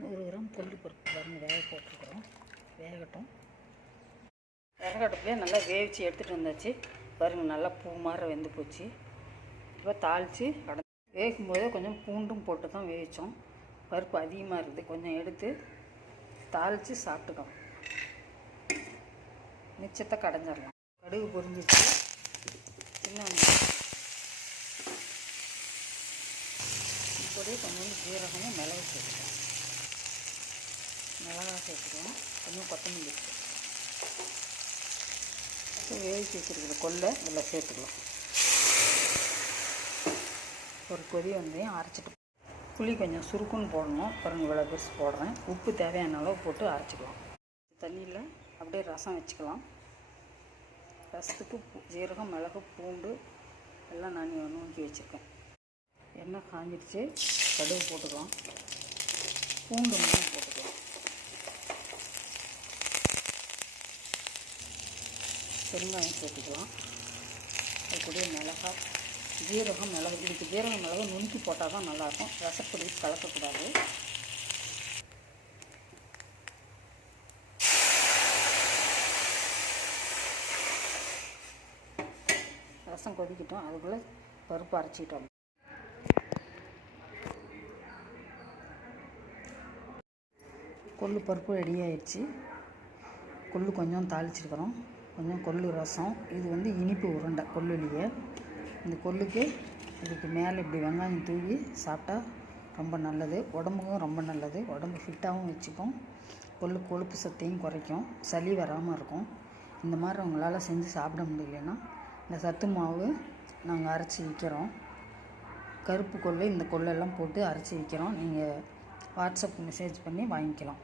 100 gram கொள்ளு பருப்பு பாருங்கள் வேக போட்டுருக்குறோம். வேகட்டும். விறகடுப்புலேயே நல்லா வேவிச்சு எடுத்துகிட்டு வந்தாச்சு பாருங்கள். நல்லா பூ மாதிரி வெந்து போச்சு. இப்போ தாளித்து வேகும்போதே கொஞ்சம் பூண்டும் போட்டு தான் வேவிச்சோம். பருப்பு அதிகமாக இருக்குது, கொஞ்சம் எடுத்து தாளித்து சாப்பிட்டுக்கலாம். மிச்சத்தை கடைஞ்சிடலாம். கடுகு பொரிஞ்சிச்சு. சின்ன வெங்காயம் இப்படியே கொஞ்சோண்டு ஜீரகமும் மிளகு சேர்த்துக்கலாம். மிளகாய் சேர்த்துக்கலாம். கொஞ்சம் கொத்தமல்லி வேவிச்சு வச்சுருக்கிற கொல்லை இதில் சேர்த்துக்கலாம். ஒரு கொதி வந்தையும் அரைச்சிட்டு புளி கொஞ்சம் சுருக்குன்னு போடணும். பாருங்கள் இவ்வளோ பெருசு போடுறேன். உப்பு தேவையான அளவு போட்டு அரைச்சிக்கலாம். தண்ணியில் அப்படியே ரசம் வச்சுக்கலாம். ரசத்துக்கு ஜீரகம் மிளகு பூண்டு எல்லாம் நான் நுணுக்கி வச்சுருக்கேன். எண்ணெய் காஞ்சிடுச்சு. கடுகு போட்டுக்கலாம். பூண்டு மூணு போட்டுக்கலாம். பெருங்காயம் சேர்த்துக்கலாம். அதுக்கூடிய மிளகாய் ஜீரகம் மிளகு. இதுக்கு ஜீரகம் மிளகு நுணுக்கி போட்டால் தான் நல்லாயிருக்கும். ரசப்பொடி கலக்கக்கூடாது. ரசம் கொதிக்கிட்டோம். அதுக்குள்ளே பருப்பு அரைச்சிக்கிட்டோம். கொள்ளு பருப்பு ரெடி ஆயிடுச்சு. கொள்ளு கொஞ்சம் தாளிச்சிருக்கிறோம். கொஞ்சம் கொள்ளு ரசம். இது வந்து இனிப்பு உருண்டை கொள்ளுலேயே. இந்த கொள்ளுக்கு இதுக்கு மேலே இப்படி வெங்காயம் தூவி சாப்பிட்டா ரொம்ப நல்லது. உடம்புக்கும் ரொம்ப நல்லது. உடம்பு ஃபிட்டாகவும் வச்சுக்கும். கொள்ளு கொழுப்பு சத்தையும் குறைக்கும். சளி வராமல் இருக்கும். இந்த மாதிரி உங்களால் செஞ்சு சாப்பிட முடியலன்னா இந்த சத்து மாவு நாங்கள் அரைச்சி விற்கிறோம். கருப்பு கொள்ளு இந்த கொள்ளெல்லாம் போட்டு அரைச்சி விற்கிறோம். நீங்கள் வாட்ஸ்அப் மெசேஜ் பண்ணி வாங்கிக்கலாம்.